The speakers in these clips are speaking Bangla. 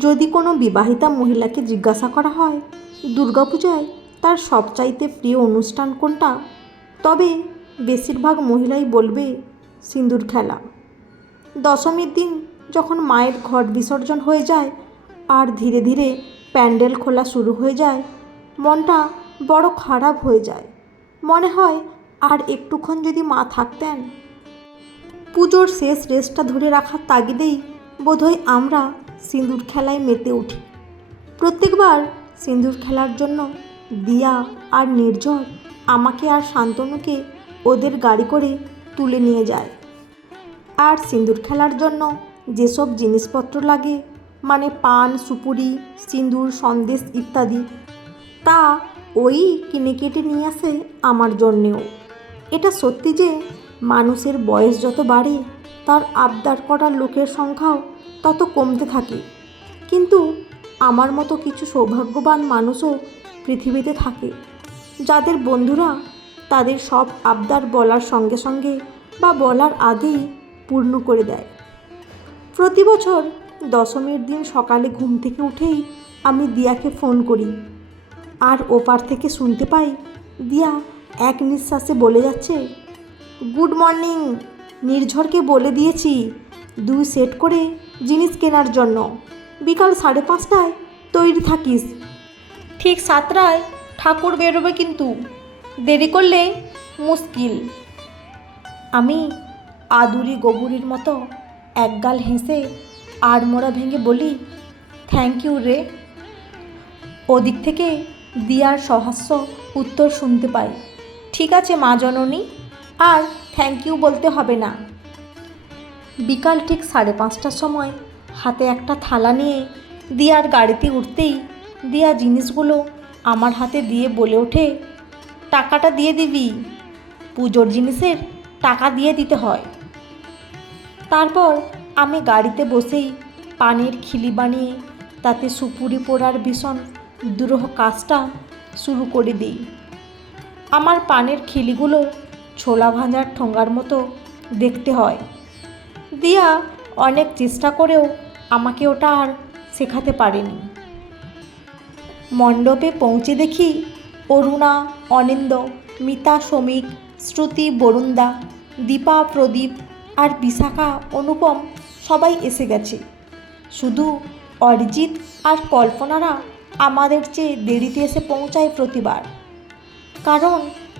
যদি কোনো বিবাহিতা মহিলাকে জিজ্ঞাসা করা হয়, দুর্গাপূজায় তার সবচাইতে প্রিয় অনুষ্ঠান কোনটা? তবে বেশিরভাগ মহিলাই বলবে সিঁদুর খেলা। দশমীর দিন যখন মায়ের ঘট বিসর্জন হয়ে যায় আর ধীরে ধীরে প্যান্ডেল খোলা শুরু হয়ে যায়, মনটা বড় খারাপ হয়ে যায়। মনে হয়, আর একটুক্ষণ যদি মা থাকতেন? পুজোর শেষ রেসটা ধরে রাখার তাগিদেই বোধহয় আমরা সিঁদুর খেলায় মেতে উঠি। প্রত্যেকবার সিঁদুর খেলার জন্য দিয়া আর নির্ঝর আমাকে আর শান্তনুকে ওদের গাড়ি করে তুলে নিয়ে যায়। আর সিঁদুর খেলার জন্য যেসব জিনিসপত্র লাগে মানে পান, সুপুরি সিঁদুর সন্দেশ ইত্যাদি, তা ওই কিনে কেটে নিয়ে আসে আমার জন্যেও। এটা সত্যি যে মানুষের বয়স যত বাড়ে, তার আবদার করার লোকের সংখ্যাও তত কমতে থাকে। কিন্তু আমার মতো কিছু সৌভাগ্যবান মানুষও পৃথিবীতে থাকে, যাদের বন্ধুরা তাদের সব আবদার বলার সঙ্গে সঙ্গে বা বলার আগেই পূর্ণ করে দেয়। প্রতি বছর দশমীর দিন সকালে ঘুম থেকে উঠেই আমি দিয়াকে ফোন করি। আর ওপার থেকে শুনতে পাই দিয়া এক নিঃশ্বাসে বলে যাচ্ছে, গুড মর্নিং, নির্ঝরকে বলে দিয়েছি দুই সেট করে জিনিস কেনার জন্য। বিকাল সাড়ে পাঁচটায় তৈরি থাকিস। ঠিক সাতটায় ঠাকুর বেরোবে কিন্তু। দেরি করলে মুশকিল। আমি আদুরি গবুরির মতো একগাল হেসে আড়মোড়া ভেঙে বলি, থ্যাংক ইউ রে। ওদিক থেকে দিয়ার সহাস্য উত্তর শুনতে পাই। ঠিক আছে মা জননী, আর থ্যাংক ইউ বলতে হবে না। বিকাল ঠিক সাড়ে পাঁচটার সময়। হাতে একটা থালা নিয়ে দিয়ার গাড়িতে উঠতেই দিয়া জিনিসগুলো আমার হাতে দিয়ে বলে ওঠে, টাকাটা দিয়ে দিবি। পুজোর জিনিসের টাকা দিয়ে দিতে হয়। তারপর আমি গাড়িতে বসেই পানের খিলি বানিয়ে তাতে সুপুরি পোড়ার ভীষণ দুরহ কাজটা শুরু করে দিই। আমার পানের খিলিগুলো ছোলা ভাজার ঠোঙ্গার মতো দেখতে হয়। দিয়া অনেক চেষ্টা করেও আমাকে ওটা আর শেখাতে পারেনি। মণ্ডপে পৌঁছে দেখি অরুণা, অনিন্দ, মিতা শ্রমিক শ্রুতি, বরুণদা, দীপা, প্রদীপ আর বিশাখা, অনুপম সবাই এসে গেছে। শুধু অরিজিৎ আর কল্পনারা আমাদের চেয়ে দেরিতে এসে পৌঁছায় প্রতিবার। কারণ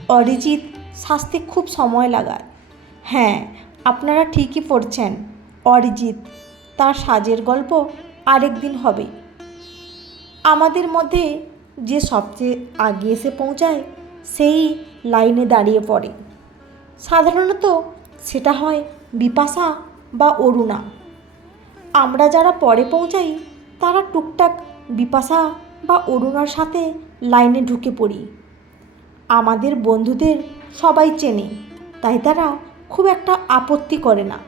অরিজিৎ শাস্তি খুব সময় লাগায়। হ্যাঁ আপনারা ঠিকই পড়ছেন, অরিজিৎ। তার সাজের গল্প আরেক দিন হবে। আমাদের মধ্যে যে সবচেয়ে আগে এসে পৌঁছায়, সেই লাইনে দাঁড়িয়ে পড়ে। সাধারণত সেটা হয় বিপাশা বা অরুণা। আমরা যারা পরে পৌঁছাই, তারা টুকটাক বিপাশা বা অরুণার সাথে লাইনে ঢুকে পড়ি। আমাদের বন্ধুদের সবাই চেনে, তাই তারা খুব একটা আপত্তি করে না।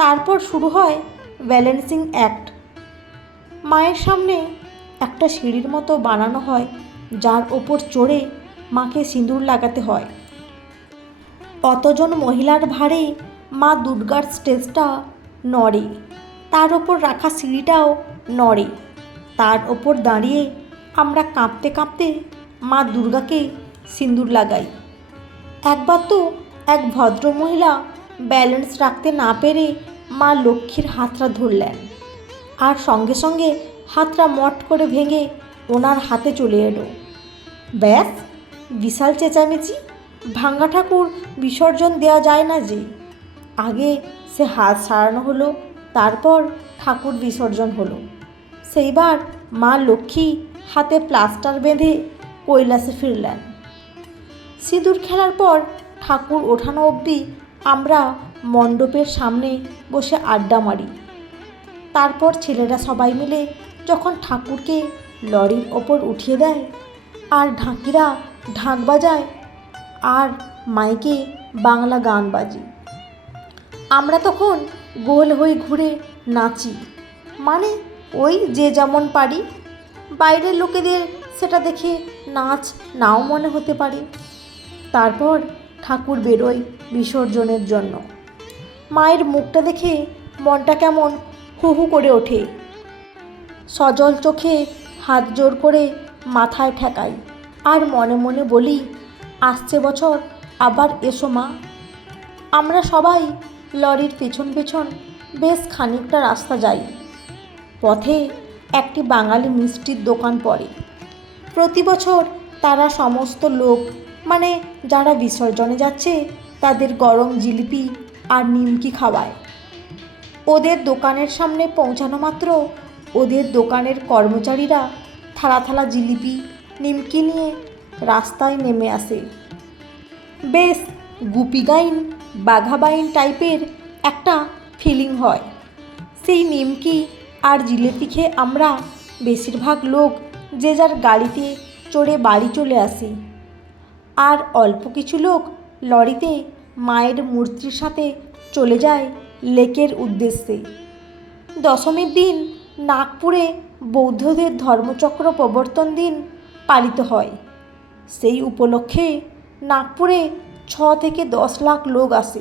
তারপর শুরু হয় ব্যালেন্সিং অ্যাক্ট। মায়ের সামনে একটা সিঁড়ির মতো বানানো হয়, যার ওপর চড়ে মাকে সিঁদুর লাগাতে হয়। অতজন মহিলার ভারে মা দুর্গার স্টেজটা নড়ে, তার ওপর রাখা সিঁড়িটাও নড়ে, তার ওপর দাঁড়িয়ে আমরা কাঁপতে কাঁপতে মা দুর্গাকে সিঁদুর লাগাই। একবার তো এক ভদ্রমহিলা ব্যালেন্স রাখতে না পেরে মা লক্ষ্মীর হাতটা ধরলেন। আর সঙ্গে সঙ্গে হাতটা মট করে ভেঙে ওনার হাতে চলে এলো। ব্যাস, বিশাল চেঁচামেচি, ভাঙ্গা ঠাকুর বিসর্জন দেওয়া যায় না যে। আগে সে হাত সারানো হলো, তারপর ঠাকুর বিসর্জন হলো। সেইবার মা লক্ষ্মী হাতে প্লাস্টার বেঁধে কৈলাসে ফিরলেন। সিঁদুর খেলার পর ঠাকুর ওঠানো অবধি আমরা মণ্ডপের সামনে বসে আড্ডা মারি। তারপর ছেলেরা সবাই মিলে যখন ঠাকুরকে লরির ওপর উঠিয়ে দেয় আর ঢাকিরা ঢাক বাজায় আর মাইকে বাংলা গান বাজি। আমরা তখন গোল হয়ে ঘুরে নাচি। মানে ওই যে যেমন পারি, বাইরের লোকেদের সেটা দেখে নাচ নাও মনে হতে পারে। তারপর ঠাকুর বেরোয় বিসর্জনের জন্য। মায়ের মুখটা দেখে মনটা কেমন হু হু করে ওঠে। সজল চোখে হাত জোর করে মাথায় ঠেকাই। আর মনে মনে বলি, আসছে বছর, আবার এসো মা। আমরা সবাই লরির পেছন পেছন বেশ খানিকটা রাস্তা যাই। পথে একটি বাঙালি মিষ্টির দোকান পড়ে। প্রতি বছর তারা সমস্ত লোক মানে যারা বিসর্জনে যাচ্ছে, তাদের গরম জিলিপি আর নিমকি খাওয়ায়। ওদের দোকানের সামনে পৌঁছানো মাত্র ওদের দোকানের কর্মচারীরা থালা থালা জিলিপি, নিমকি নিয়ে রাস্তায় নেমে আসে। বেশ গুপিগাইন, বাঘাবাইন টাইপের একটা ফিলিং হয়। সেই নিমকি আর জিলিপি খেয়ে আমরা বেশিরভাগ লোক যে যার গাড়িতে চড়ে বাড়ি চলে আসি। আর অল্প কিছু লোক লরিতে মায়ের মূর্তির সাথে চলে যায় লেকের উদ্দেশ্যে। দশমীর দিন নাগপুরে বৌদ্ধদের ধর্মচক্র প্রবর্তন দিন পালিত হয়। সেই উপলক্ষে নাগপুরে ছ থেকে দশ লাখ লোক আসে।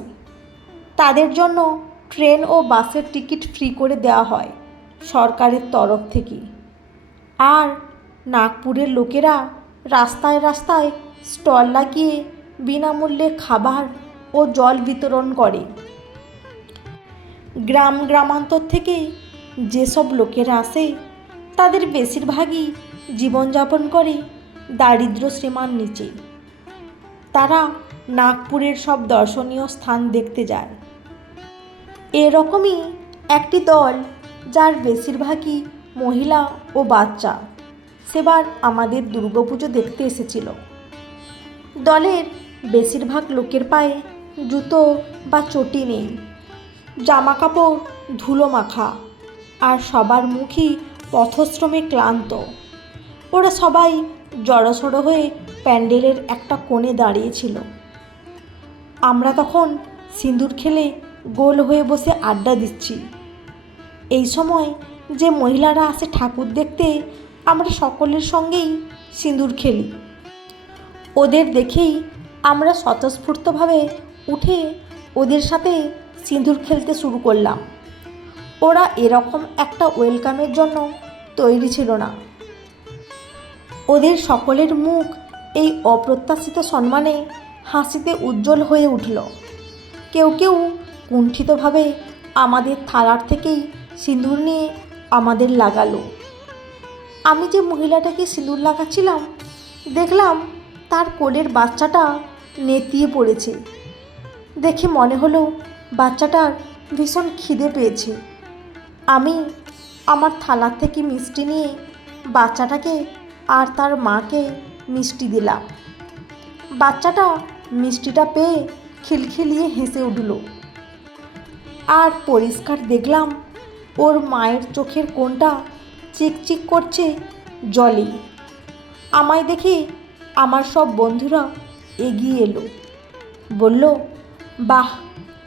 তাদের জন্য ট্রেন ও বাসের টিকিট ফ্রি করে দেওয়া হয় সরকারের তরফ থেকে। আর নাগপুরের লোকেরা রাস্তায় রাস্তায় স্টল লাগিয়ে বিনামূল্যে খাবার ও জল বিতরণ করে। গ্রাম গ্রামান্তর থেকে যেসব লোকেরা আসে, তাদের বেশিরভাগই জীবনযাপন করে দারিদ্র সীমার নিচে। তারা নাগপুরের সব দর্শনীয় স্থান দেখতে যায়। এরকমই একটি দল যার বেশিরভাগই মহিলা ও বাচ্চা। সেবার আমাদের দুর্গাপুজো দেখতে এসেছিল। দলের বেশিরভাগ লোকের পায়ে জুতো বা চটি নেই জামা কাপড় ধুলো মাখা, আর সবার মুখই পথশ্রমে ক্লান্ত। ওরা সবাই জড়সড়ো হয়ে প্যান্ডেলের একটা কোণে দাঁড়িয়েছিল আমরা তখন সিঁদুর খেলে গোল হয়ে বসে আড্ডা দিচ্ছি। এই সময় যে মহিলারা আসে ঠাকুর দেখতে, আমরা সকলের সঙ্গেই সিঁদুর খেলি। ওদের দেখেই আমরা স্বতঃস্ফূর্তভাবে উঠে ওদের সাথে সিঁদুর খেলতে শুরু করলাম। ওরা এরকম একটা ওয়েলকামের জন্য তৈরি ছিল না। ওদের সকলের মুখ এই অপ্রত্যাশিত সম্মানে হাসিতে উজ্জ্বল হয়ে উঠল। কেউ কেউ কুণ্ঠিতভাবে আমাদের থালার থেকেই সিঁদুর নিয়ে আমাদের লাগালো। আমি যে মহিলাটাকে সিঁদুর লাগাচ্ছিলাম, দেখলাম তার কোলের বাচ্চাটা নেতিয়ে পড়েছে। দেখে মনে হলো বাচ্চাটার ভীষণ খিদে পেয়েছে। আমি আমার থালার থেকে মিষ্টি নিয়ে বাচ্চাটাকে আর তার মাকে মিষ্টি দিলাম। বাচ্চাটা মিষ্টিটা পেয়ে খিলখিলিয়ে হেসে উঠল। আর পরিষ্কার দেখলাম ওর মায়ের চোখের কোণটা চিকচিক করছে জলে। আমায় দেখে আমার সব বন্ধুরা এগিয়ে এলো। বলল, বাহ,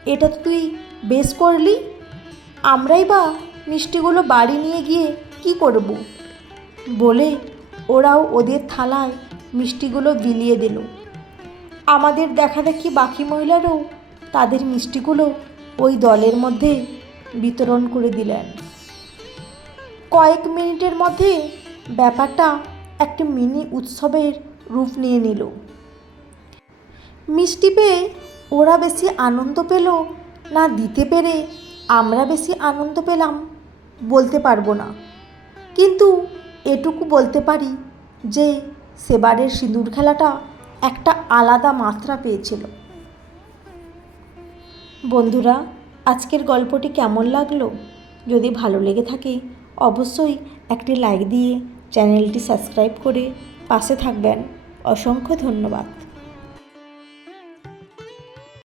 এটা তো তুই বেশ করলি। আমরাই বা মিষ্টিগুলো বাড়ি নিয়ে গিয়ে কি করব? বলে ওরাও ওদের থালায় মিষ্টিগুলো বিলিয়ে দিল। আমাদের দেখা দেখি বাকি মহিলারাও তাদের মিষ্টিগুলো ওই দলের মধ্যে বিতরণ করে দিলেন। কয়েক মিনিটের মধ্যে ব্যাপারটা একটি মিনি উৎসবের রূপ নিয়ে নিল। মিষ্টি পেয়ে ওরা বেশি আনন্দ পেল না দিতে পেরে আমরা বেশি আনন্দ পেলাম বলতে পারব না। কিন্তু এটুকু বলতে পারি যে সেবারের সিঁদুর খেলাটা একটা আলাদা মাত্রা পেয়েছিল। বন্ধুরা, আজকের গল্পটি কেমন লাগল? যদি ভালো লেগে থাকে, অবশ্যই একটি লাইক দিয়ে চ্যানেলটি সাবস্ক্রাইব করে পাশে থাকবেন। অসংখ্য ধন্যবাদ।